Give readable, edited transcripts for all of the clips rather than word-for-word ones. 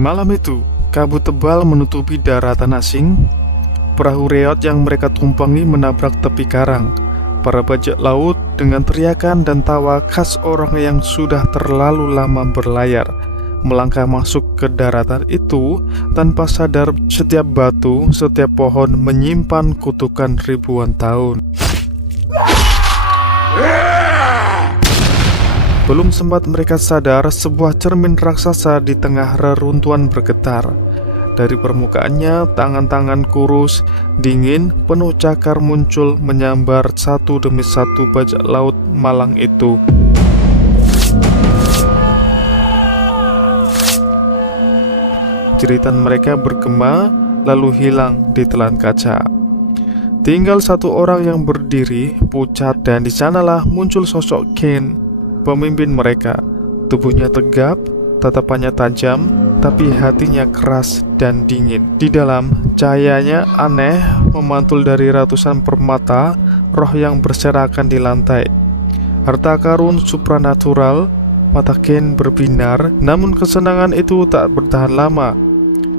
Malam itu, kabut tebal menutupi daratan asing. Perahu reot yang mereka tumpangi menabrak tepi karang. Para bajak laut dengan teriakan dan tawa khas orang yang sudah terlalu lama berlayar melangkah masuk ke daratan itu tanpa sadar setiap batu, setiap pohon menyimpan kutukan ribuan tahun. Belum sempat mereka sadar, sebuah cermin raksasa di tengah reruntuhan bergetar. Dari permukaannya, tangan-tangan kurus, dingin, penuh cakar muncul menyambar satu demi satu bajak laut malang itu. Jeritan mereka bergema, lalu hilang di telan kaca. Tinggal satu orang yang berdiri, pucat, dan di sanalah muncul sosok Kane, pemimpin mereka. Tubuhnya tegap, tatapannya tajam, tapi hatinya keras dan dingin. Di dalam, cahayanya aneh memantul dari ratusan permata, roh yang berserakan di lantai. Harta karun supranatural, mata Kane berbinar, namun kesenangan itu tak bertahan lama.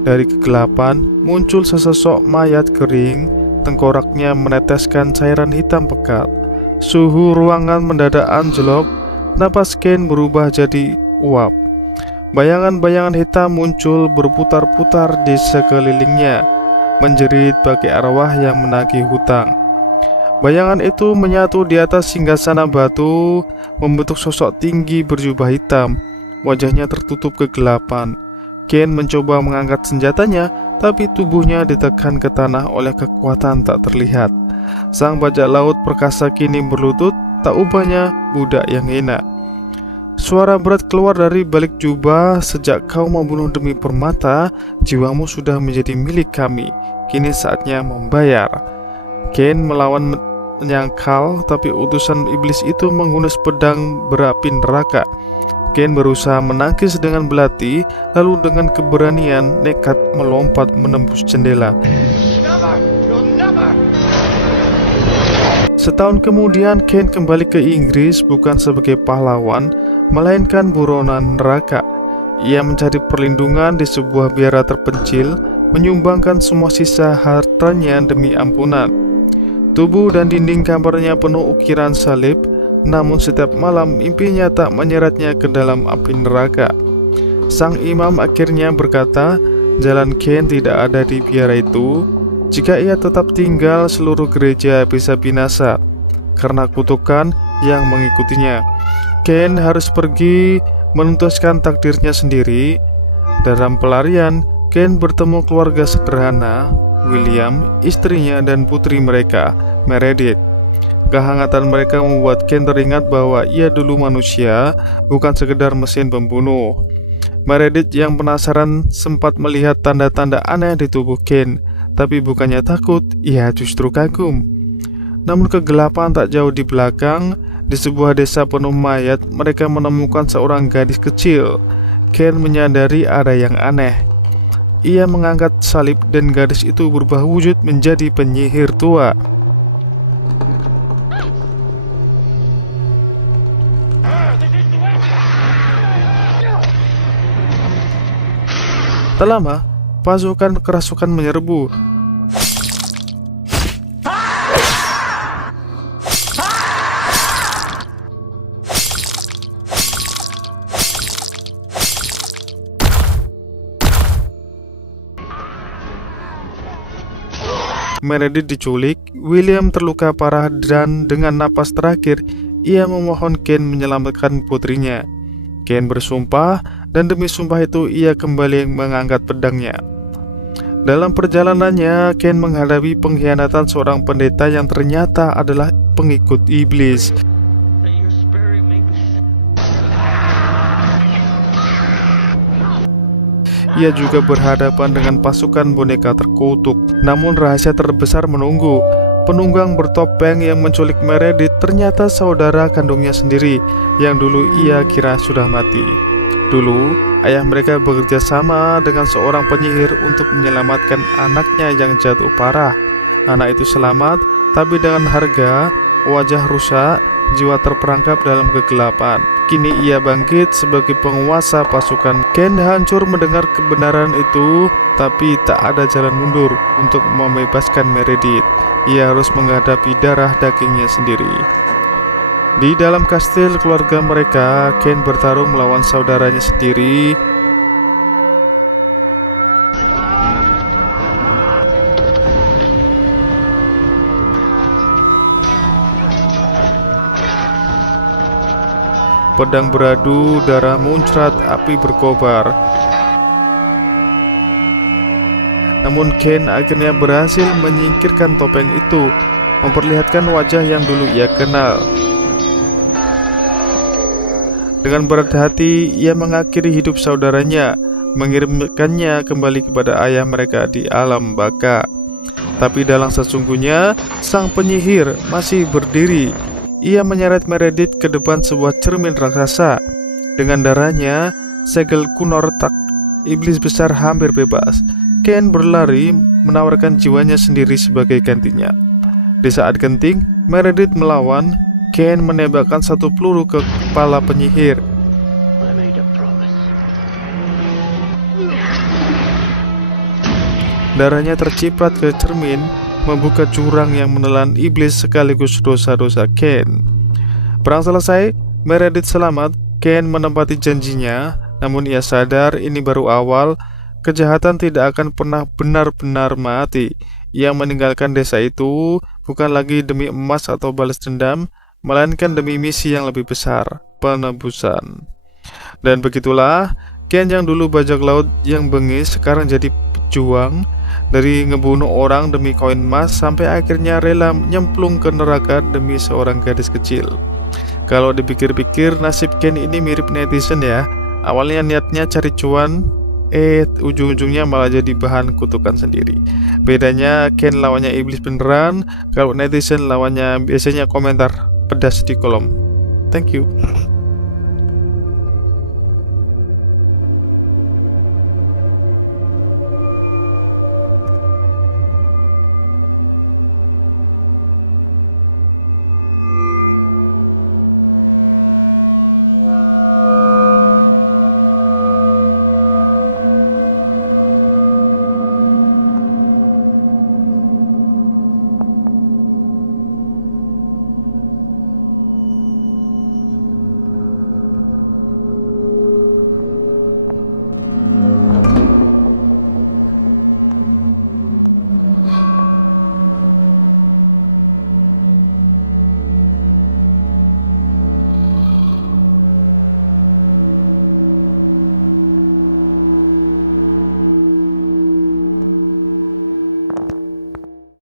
Dari kegelapan muncul sesosok mayat kering, tengkoraknya meneteskan cairan hitam pekat. Suhu ruangan mendadak anjlok, napas Kane berubah jadi uap. Bayangan-bayangan hitam muncul berputar-putar di sekelilingnya, menjerit bagai arwah yang menagih hutang. Bayangan itu menyatu di atas singgasana batu, membentuk sosok tinggi berjubah hitam. Wajahnya tertutup kegelapan. Kane mencoba mengangkat senjatanya, tapi tubuhnya ditekan ke tanah oleh kekuatan tak terlihat. Sang bajak laut perkasa kini berlutut, tak ubahnya budak yang hina. Suara berat keluar dari balik jubah, "Sejak kau membunuh demi permata, jiwamu sudah menjadi milik kami. Kini saatnya membayar." Kane melawan menyangkal, tapi utusan iblis itu menghunus pedang berapi neraka. Kane berusaha menangkis dengan belati, lalu dengan keberanian nekat melompat menembus jendela. Setahun kemudian Kane kembali ke Inggris bukan sebagai pahlawan, melainkan buronan neraka. Ia mencari perlindungan di sebuah biara terpencil, menyumbangkan semua sisa hartanya demi ampunan. Tubuh dan dinding kamarnya penuh ukiran salib, namun setiap malam mimpinya tak menyeretnya ke dalam api neraka. Sang imam akhirnya berkata, jalan Kane tidak ada di biara itu. Jika ia tetap tinggal, seluruh gereja bisa binasa karena kutukan yang mengikutinya. Kane harus pergi menuntaskan takdirnya sendiri. Dalam pelarian, Kane bertemu keluarga sederhana, William, istrinya, dan putri mereka, Meredith. Kehangatan mereka membuat Kane teringat bahwa ia dulu manusia, bukan sekedar mesin pembunuh. Meredith yang penasaran sempat melihat tanda-tanda aneh di tubuh Kane, tapi bukannya takut, ia justru kagum. Namun kegelapan tak jauh di belakang, di sebuah desa penuh mayat, mereka menemukan seorang gadis kecil. Kane menyadari ada yang aneh. Ia mengangkat salib dan gadis itu berubah wujud menjadi penyihir tua. Tak lama, pasukan kerasukan menyerbu. Meredith diculik, William terluka parah, dan dengan napas terakhir ia memohon Kane menyelamatkan putrinya. Kane bersumpah, dan demi sumpah itu ia kembali mengangkat pedangnya. Dalam perjalanannya, Kane menghadapi pengkhianatan seorang pendeta yang ternyata adalah pengikut iblis. Ia juga berhadapan dengan pasukan boneka terkutuk. Namun rahasia terbesar menunggu. Penunggang bertopeng yang menculik Meredith ternyata saudara kandungnya sendiri, yang dulu ia kira sudah mati. Dulu, ayah mereka bekerja sama dengan seorang penyihir untuk menyelamatkan anaknya yang jatuh parah. Anak itu selamat, tapi dengan harga, wajah rusak, jiwa terperangkap dalam kegelapan. Kini ia bangkit sebagai penguasa pasukan. Ken hancur mendengar kebenaran itu, tapi tak ada jalan mundur untuk membebaskan Meredith. Ia harus menghadapi darah dagingnya sendiri. Di dalam kastil keluarga mereka, Ken bertarung melawan saudaranya sendiri. Pedang beradu, darah muncrat, api berkobar. Namun Ken akhirnya berhasil menyingkirkan topeng itu, memperlihatkan wajah yang dulu ia kenal. Dengan berat hati, ia mengakhiri hidup saudaranya, mengirimkannya kembali kepada ayah mereka di alam baka. Tapi dalam sesungguhnya, sang penyihir masih berdiri. Ia menyeret Meredith ke depan sebuah cermin raksasa. Dengan darahnya, segel kuno retak. Iblis besar hampir bebas. Ken berlari, menawarkan jiwanya sendiri sebagai gantinya. Di saat genting, Meredith melawan. Ken menembakkan satu peluru ke kepala penyihir. Darahnya terciprat ke cermin, membuka jurang yang menelan iblis sekaligus dosa-dosa Ken. Perang selesai, Meredith selamat. Ken menepati janjinya, namun ia sadar ini baru awal. Kejahatan tidak akan pernah benar-benar mati. Ia meninggalkan desa itu bukan lagi demi emas atau balas dendam, melainkan demi misi yang lebih besar, penebusan. Dan begitulah, Ken yang dulu bajak laut yang bengis sekarang jadi pejuang. Dari ngebunuh orang demi koin emas sampai akhirnya rela nyemplung ke neraka demi seorang gadis kecil. Kalau dipikir-pikir, nasib Ken ini mirip netizen ya. Awalnya niatnya cari cuan, ujung-ujungnya malah jadi bahan kutukan sendiri. Bedanya Ken lawannya iblis beneran, kalau netizen lawannya biasanya komentar pedas di kolom. Thank you.